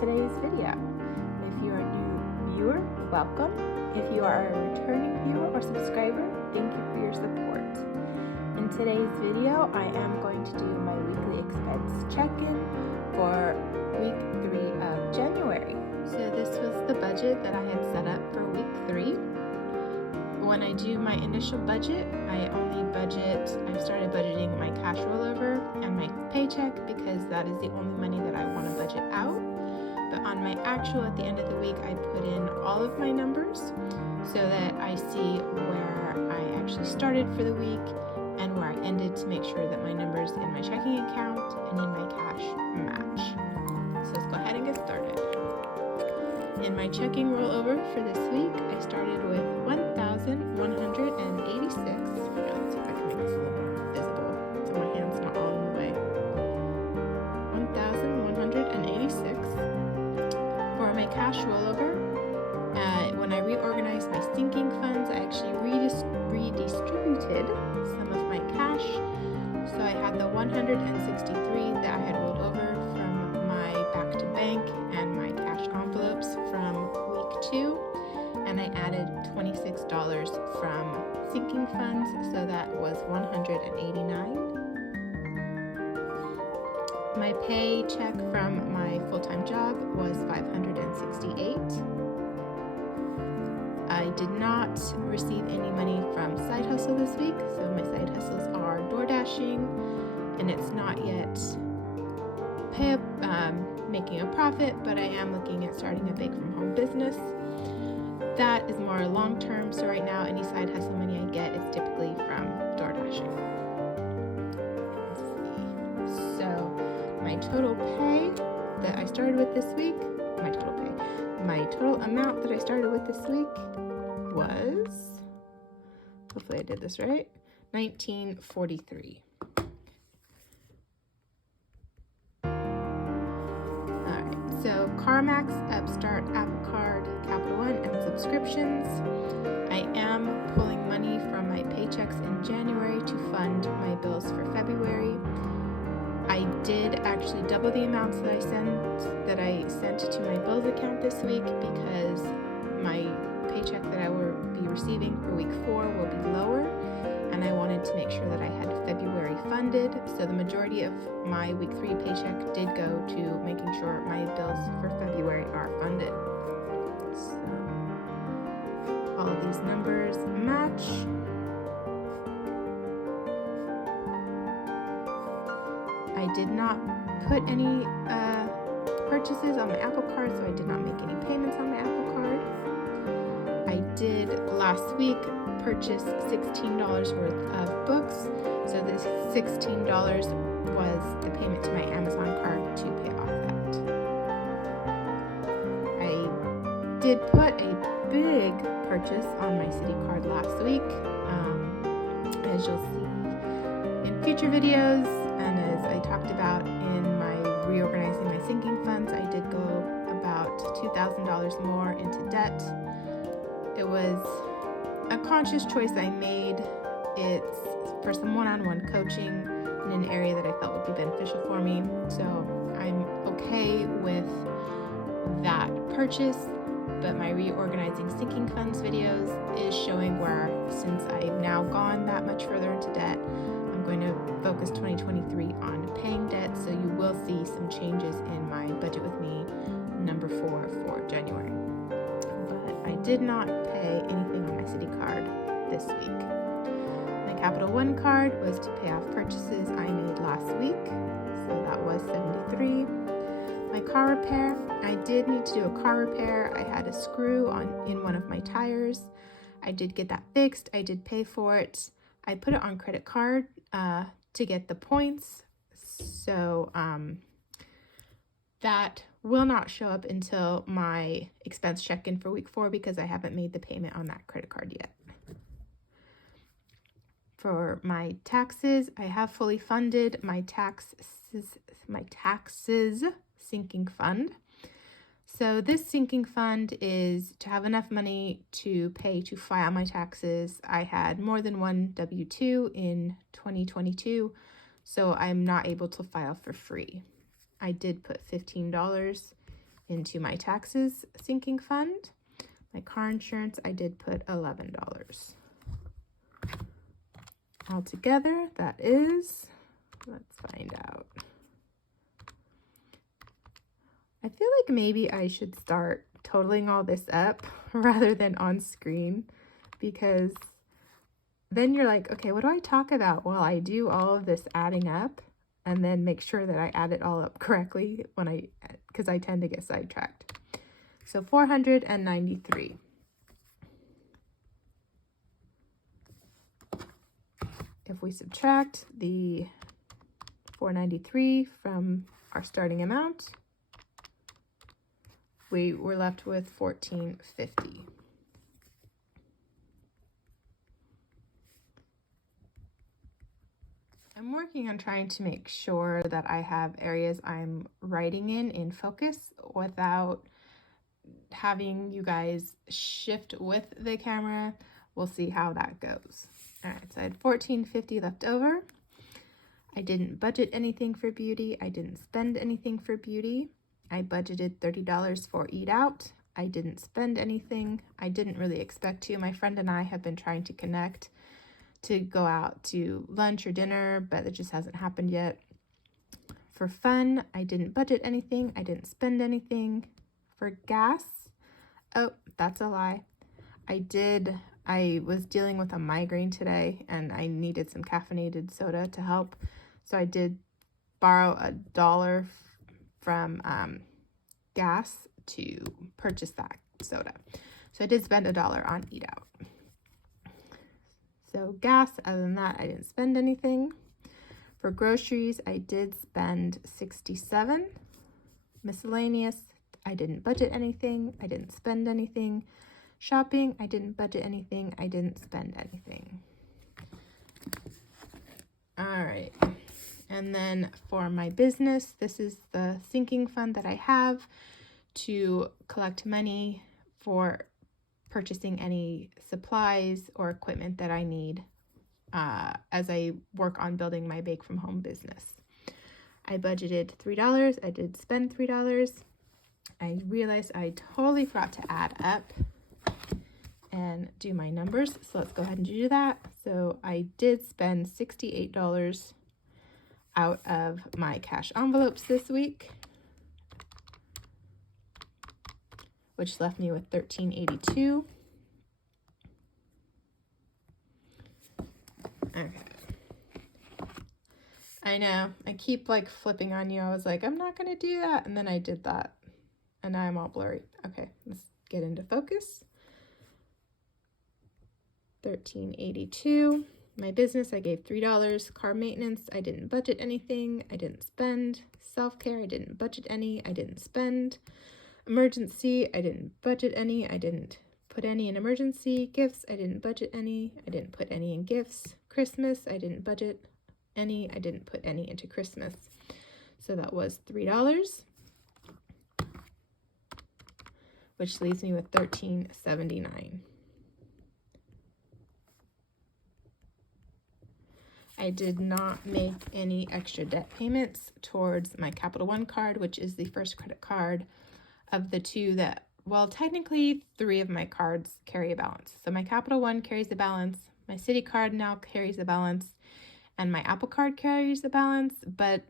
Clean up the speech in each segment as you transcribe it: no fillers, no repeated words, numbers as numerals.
today's video. If you are a new viewer, welcome. If you are a returning viewer or subscriber, thank you for your support. In today's video, I am going to do my weekly expense check-in for week 3 of January. So this was the budget that I had set up for week 3. When I do my initial budget, I started budgeting my cash rollover and my paycheck because that is the only money that I want to budget out. But on my actual at the end of the week, I put in all of my numbers so that I see where I actually started for the week and where I ended to make sure that my numbers in my checking account and in my cash match. So let's go ahead and get started. In my checking rollover for this week, I started with $1,186. Let's see if I can make this a little more visible so my hand's not all in the way. $1,186. For my cash rollover, when I reorganized my sinking funds, I actually redistributed some of my cash. So I had the $163 that I had rolled over from my back to bank and my cash envelopes from week 2, and I added $26 from sinking funds, so that was $189. My paycheck from my full-time job was $568. I did not receive any money from side hustle this week, so my side hustles are door dashing, and it's not yet making a profit, but I am looking at starting a bake from home business. That is more long-term, so right now any side hustle money I get is typically from door dashing. Let's see. So my total pay that I started with this week, my total amount that I started with this week was, hopefully I did this right, $19.43. So CarMax, Upstart, Apple Card, Capital One, and subscriptions. I am pulling money from my paychecks in January to fund my bills for February. I did actually double the amounts that I sent to my bills account this week because my paycheck that I will be receiving for week 4 will be lower, and I wanted to make sure that I had February funded. So the majority of my week 3 paycheck did go to making sure my bills for February are funded. So all of these numbers match. I did not put any purchases on my Apple Card, so I did not make any payments on my Apple Card. I did last week purchase $16 worth of books, so this $16 was the payment to my Amazon card to pay off that. I did put a big purchase on my City card last week, as you'll see in future videos, and as I talked about in my reorganizing my sinking funds, I did go about $2,000 more into debt. It was a conscious choice I made. It's for some one-on-one coaching in an area that I felt would be beneficial for me. So I'm okay with that purchase, but my reorganizing sinking funds videos is showing where, since I've now gone that much further into debt, I'm going to focus 2023 on paying debt. So you will see some changes in my budget with me number 4 for January. I did not pay anything on my City card this week. My Capital One card was to pay off purchases I made last week, so that was $73. My car repair, I did need to do a car repair. I had a screw in one of my tires. I did get that fixed. I did pay for it. I put it on credit card to get the points, so that will not show up until my expense check-in for week 4 because I haven't made the payment on that credit card yet. For my taxes, I have fully funded my taxes sinking fund. So this sinking fund is to have enough money to pay to file my taxes. I had more than one W-2 in 2022, so I'm not able to file for free. I did put $15 into my taxes sinking fund. My car insurance, I did put $11. Altogether, that is, let's find out. I feel like maybe I should start totaling all this up rather than on screen, because then you're like, okay, what do I talk about while I do all of this adding up, and then make sure that I add it all up correctly because I tend to get sidetracked. So 493. If we subtract the 493 from our starting amount, we were left with 1450. I'm working on trying to make sure that I have areas I'm writing in focus without having you guys shift with the camera. We'll see how that goes. All right, so I had $14.50 left over. I didn't budget anything for beauty. I didn't spend anything for beauty. I budgeted $30 for eat out. I didn't spend anything. I didn't really expect to. My friend and I have been trying to connect to go out to lunch or dinner, but it just hasn't happened yet. For fun, I didn't budget anything. I didn't spend anything. For gas, oh, that's a lie. I was dealing with a migraine today and I needed some caffeinated soda to help. So I did borrow $1 from gas to purchase that soda. So I did spend $1 on eat out. So gas, other than that, I didn't spend anything. For groceries, I did spend $67. Miscellaneous, I didn't budget anything. I didn't spend anything. Shopping, I didn't budget anything. I didn't spend anything. All right. And then for my business, this is the sinking fund that I have to collect money for purchasing any supplies or equipment that I need as I work on building my bake from home business. I budgeted $3. I did spend $3. I realized I totally forgot to add up and do my numbers. So let's go ahead and do that. So I did spend $68 out of my cash envelopes this week, which left me with $13.82. Okay. I know, I keep like flipping on you. I was like, I'm not gonna do that. And then I did that. And now I'm all blurry. Okay, let's get into focus. $13.82. My business, I gave $3. Car maintenance, I didn't budget anything. I didn't spend. Self-care, I didn't budget any. I didn't spend. Emergency, I didn't budget any. I didn't put any in emergency. Gifts, I didn't budget any. I didn't put any in gifts. Christmas, I didn't budget any. I didn't put any into Christmas. So that was $3, which leaves me with $13.79. I did not make any extra debt payments towards my Capital One card, which is the first credit card of the two that, well, technically 3 of my cards carry a balance. So my Capital One carries the balance, my Citi card now carries the balance, and my Apple card carries the balance. But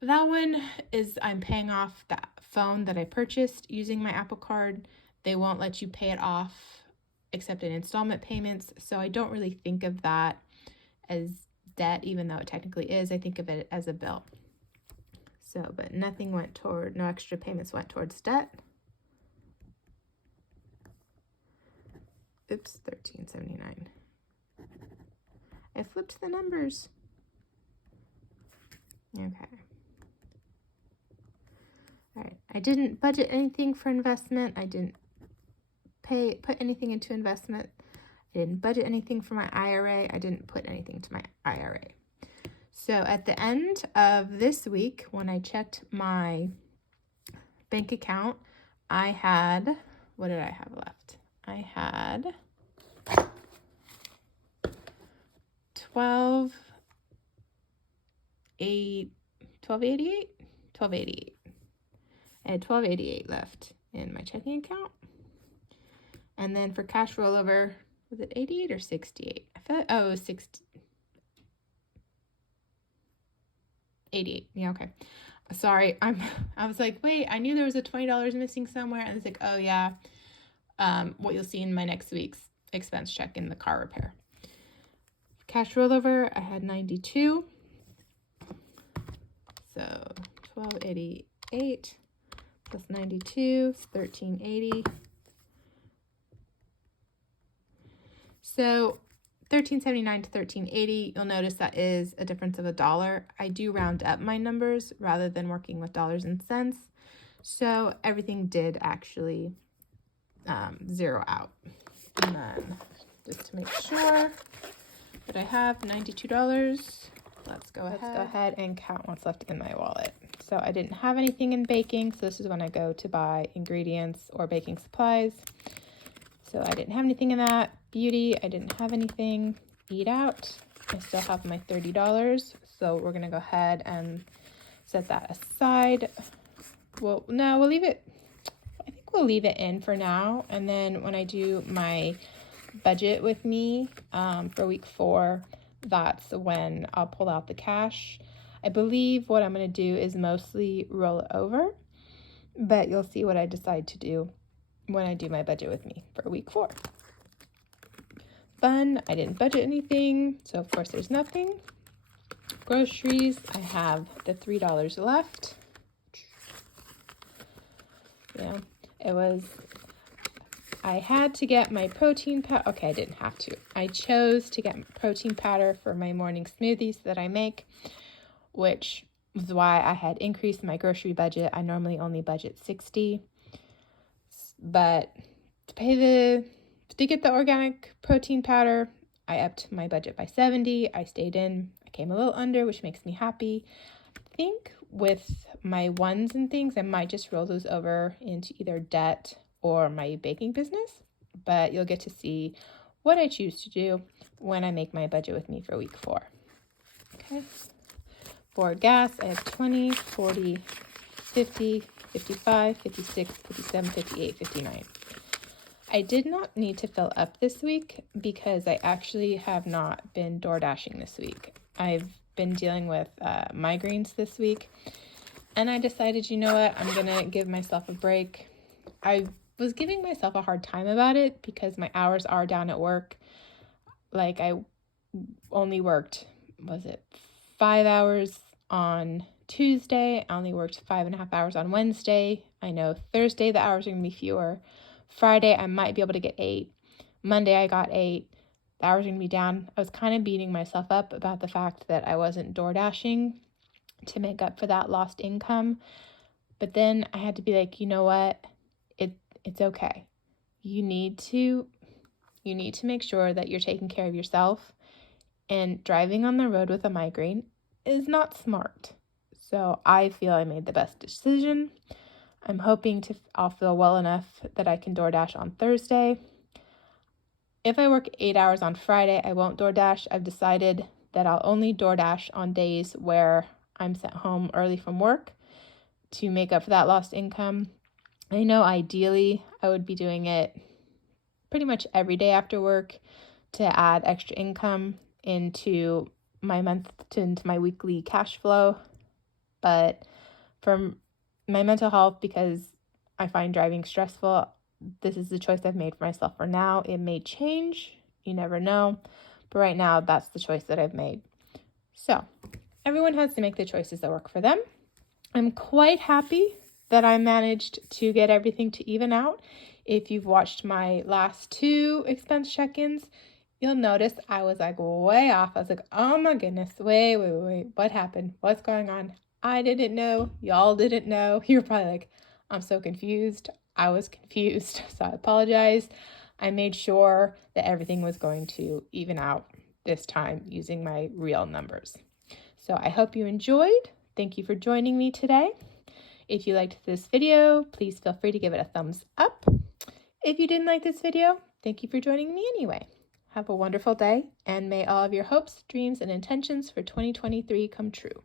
that one is, I'm paying off that phone that I purchased using my Apple card. They won't let you pay it off except in installment payments. So I don't really think of that as debt, even though it technically is. I think of it as a bill. So, but nothing went toward, no extra payments went towards debt. Oops, $13.79. I flipped the numbers. Okay. All right, I didn't budget anything for investment. I didn't put anything into investment. I didn't budget anything for my IRA. I didn't put anything to my IRA. So at the end of this week, when I checked my bank account, I had, what did I have left? I had $12.88. I had $12.88 left in my checking account. And then for cash rollover, was it 88 or 68? I feel like, oh, it was 88. Yeah, okay. Sorry, I was like, wait, I knew there was a $20 missing somewhere, and it's like, oh yeah, what you'll see in my next week's expense check in the car repair. Cash rollover, I had 92. So 1288 plus 92 is 1380. So 1379 to 1380, you'll notice that is a difference of $1. I do round up my numbers rather than working with dollars and cents. So everything did actually zero out. And then just to make sure that I have $92, let's go ahead and count what's left in my wallet. So I didn't have anything in baking, so this is when I go to buy ingredients or baking supplies. So I didn't have anything in that. Beauty, I didn't have anything. Eat out, I still have my $30. So we're gonna go ahead and set that aside. Well, no, we'll leave it. I think we'll leave it in for now. And then when I do my budget with me for week 4, that's when I'll pull out the cash. I believe what I'm gonna do is mostly roll it over, but you'll see what I decide to do when I do my budget with me for week 4. Fun, I didn't budget anything, so of course there's nothing. Groceries, I have the $3 left. Yeah, I had to get my protein powder. Okay, I didn't have to. I chose to get protein powder for my morning smoothies that I make, which was why I had increased my grocery budget. I normally only budget $60. But to get the organic protein powder, I upped my budget by $70. I stayed in. I came a little under, which makes me happy. I think with my ones and things, I might just roll those over into either debt or my baking business. But you'll get to see what I choose to do when I make my budget with me for week 4. Okay. For gas, I have 20, 40, 50, 55, 56, 57, 58, 59. I did not need to fill up this week because I actually have not been door dashing this week. I've been dealing with migraines this week, and I decided, you know what, I'm gonna give myself a break. I was giving myself a hard time about it because my hours are down at work. Like, I only worked, 5 hours on Tuesday. I only worked 5.5 hours on Wednesday. I know Thursday the hours are gonna be fewer. Friday I might be able to get 8. Monday I got 8. The hours are gonna be down. I was kind of beating myself up about the fact that I wasn't door dashing to make up for that lost income. But then I had to be like, you know what? It's okay. You need to make sure that you're taking care of yourself, and driving on the road with a migraine is not smart. So I feel I made the best decision. I'm hoping I'll feel well enough that I can DoorDash on Thursday. If I work 8 hours on Friday, I won't DoorDash. I've decided that I'll only DoorDash on days where I'm sent home early from work to make up for that lost income. I know ideally I would be doing it pretty much every day after work to add extra income into my into my weekly cash flow. But for my mental health, because I find driving stressful, this is the choice I've made for myself for now. It may change, you never know, but right now that's the choice that I've made. So everyone has to make the choices that work for them. I'm quite happy that I managed to get everything to even out. If you've watched my last 2 expense check-ins, you'll notice I was like way off. I was like, oh my goodness, wait, what happened? What's going on? I didn't know. Y'all didn't know. You're probably like, I'm so confused. I was confused, so I apologize. I made sure that everything was going to even out this time using my real numbers. So I hope you enjoyed. Thank you for joining me today. If you liked this video, please feel free to give it a thumbs up. If you didn't like this video, thank you for joining me anyway. Have a wonderful day, and may all of your hopes, dreams, and intentions for 2023 come true.